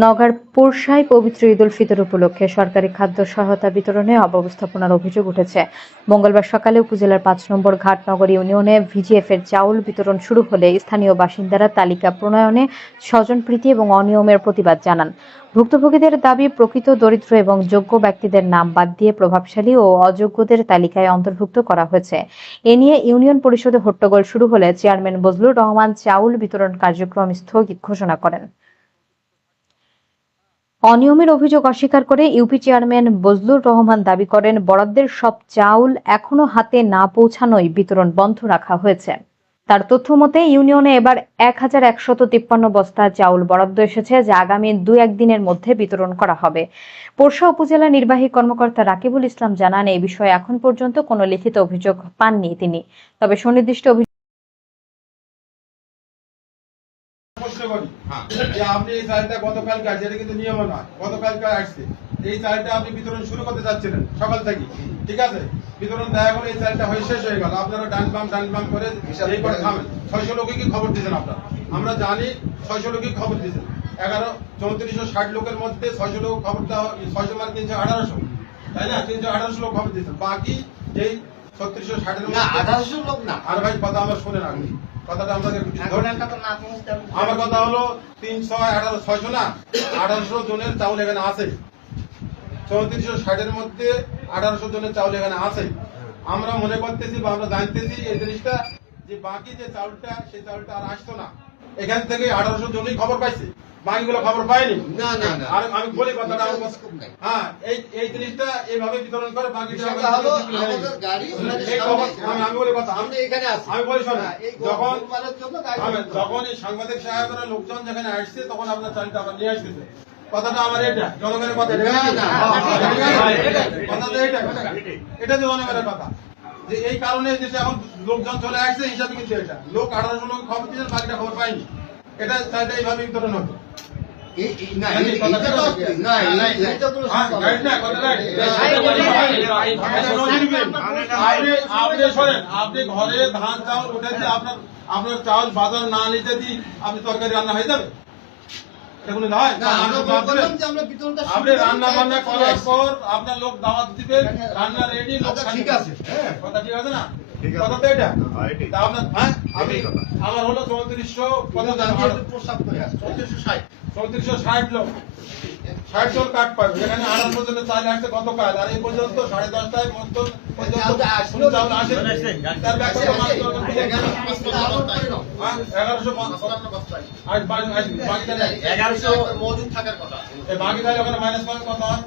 নওগাঁর পোরশায় পবিত্র ঈদ উল ফিতর উপলক্ষে সরকারি খাদ্য সহায়তা বিতরণে অব্যবস্থাপনার অভিযোগ উঠেছে। মঙ্গলবার সকালে উপজেলার ৫ নম্বর ঘাটনগর ইউনিয়নে ভিজিএফের চাউল বিতরণ শুরু হলে স্থানীয় বাসিন্দারা তালিকা প্রণয়নে স্বজনপ্রীতি এবং অনিয়মের প্রতিবাদ জানান। ভুক্তভোগীদের দাবি, প্রকৃত দরিদ্র এবং যোগ্য ব্যক্তিদের নাম বাদ দিয়ে প্রভাবশালী ও অযোগ্যদের তালিকায় অন্তর্ভুক্ত করা হয়েছে। এ নিয়ে ইউনিয়ন পরিষদে হট্টগোল শুরু হলে চেয়ারম্যান বজলুর রহমান চাউল বিতরণ কার্যক্রম স্থগিত ঘোষণা করেন। অনিয়মের অভিযোগ অস্বীকার করে ইউপি চেয়ারম্যান বজলুর রহমান দাবি করেন, বরাদ্দের সব চাউল এখনো হাতে না পৌঁছানোয় বিতরণ বন্ধ রাখা হয়েছে। তার তথ্য মতে ইউনিয়নে এবার ১,১৫৩ বস্তা চাউল বরাদ্দ এসেছে, যা আগামী ২-১ দিনের মধ্যে বিতরণ করা হবে। পোরশা উপজেলা নির্বাহী কর্মকর্তা রাকিবুল ইসলাম জানান, এই বিষয়ে এখন পর্যন্ত কোনো লিখিত অভিযোগ পাননি তিনি। তবে সুনির্দিষ্ট আপনি এই চালটা গতকালকে আসছে, এটা কিন্তু নিয়ম নয়, গতকালকে আসছে এই চালটা আপনি বিতরণ শুরু করতে যাচ্ছিলেন সকাল থেকে, ঠিক আছে? বিতরণ দেওয়া গেল, এই চালটা হয়ে শেষ হয়ে গেল, আপনারা ডান বাম করে এই করে থামেন। ৬০০ লোকে কি খবর দিয়েছেন আপনারা? আমরা জানি ৬০০ লোকে খবর দিয়েছেন। ৩৬৬০ লোকের মধ্যে ৬০০ লোক খবর দেওয়া, ৬০০ মানে ৩১৮০০, তাই না? ৩১৮০০ লোক খবর দিয়েছেন। বাকি যেই ৩৬৬০ না ১৮০০ লোক না। আর ভাই কথা আমার শোনেন আগে, কথাটা আমাদের আমার কথা হলো ৩১৮ না ১৮০০ জনের চাউল এখানে আছে। ৩৬৬০ মধ্যে ১৮০০ জনের চাউল এখানে আছে। আমরা মনে করতেছি বা আমরা জানতেছি এই জিনিসটা, যে বাকি যে চাউলটা, সেই চাউলটা আর আসতো না। এখান থেকে ১৮০০ জনই খবর পাইছে, বাকিগুলো খবর পায়নি। না না না, আর আমি বলি কথাটা, হ্যাঁ এই জিনিসটা এইভাবে বিতরণ করে বাকিটা হলো আমাদের গাড়ি এই খবর আমি বলি কথা, আমরা এখানে আছি। আমি বলি শোনা, যখন জন্য গাড়ি যখন এই সাংবাদিক সাহেবরা লোকজন যেখানে আসছে, তখন আপনার চালটা আবার নিয়ে আসতেছে। কথাটা আমার এটা জনগণের কথা, এটা যে জনগণের কথা, যে এই কারণে যে এখন লোকজন চলে আসছে হিসাবে, কিন্তু এটা লোক ১৮০০ লোক খবর দিয়েছেন, বাকিটা খবর পায়নি। এটা চালটা এইভাবে বিতরণ হবে। আপনি ঘরে ধান চাউল উঠেছে, আপনার চাউল বাজার না নিতে দিই আপনি তরকারি রান্না হয়ে যাবে? আপনি রান্না বান্না করার পর আপনার লোক দাওয়াত দিবেন, রান্না রেডি, লোক ঠিক আছে, কথা ঠিক আছে না? কথা তো এটা আপনার, হ্যাঁ আমার হলো ৩৪৬০ লোক, ৬০ জন কাঠ পাবে। এখানে ৮০০ জনের চাল আসছে গতকাল, আর এই পর্যন্ত 10:30 মতো পর্যন্ত চাউল আসে। তার ব্যাগ কত মাছ দরকার? 1150 মজুদ থাকার কথা। বাকি তাহলে ওখানে মাইনাস কত হয়?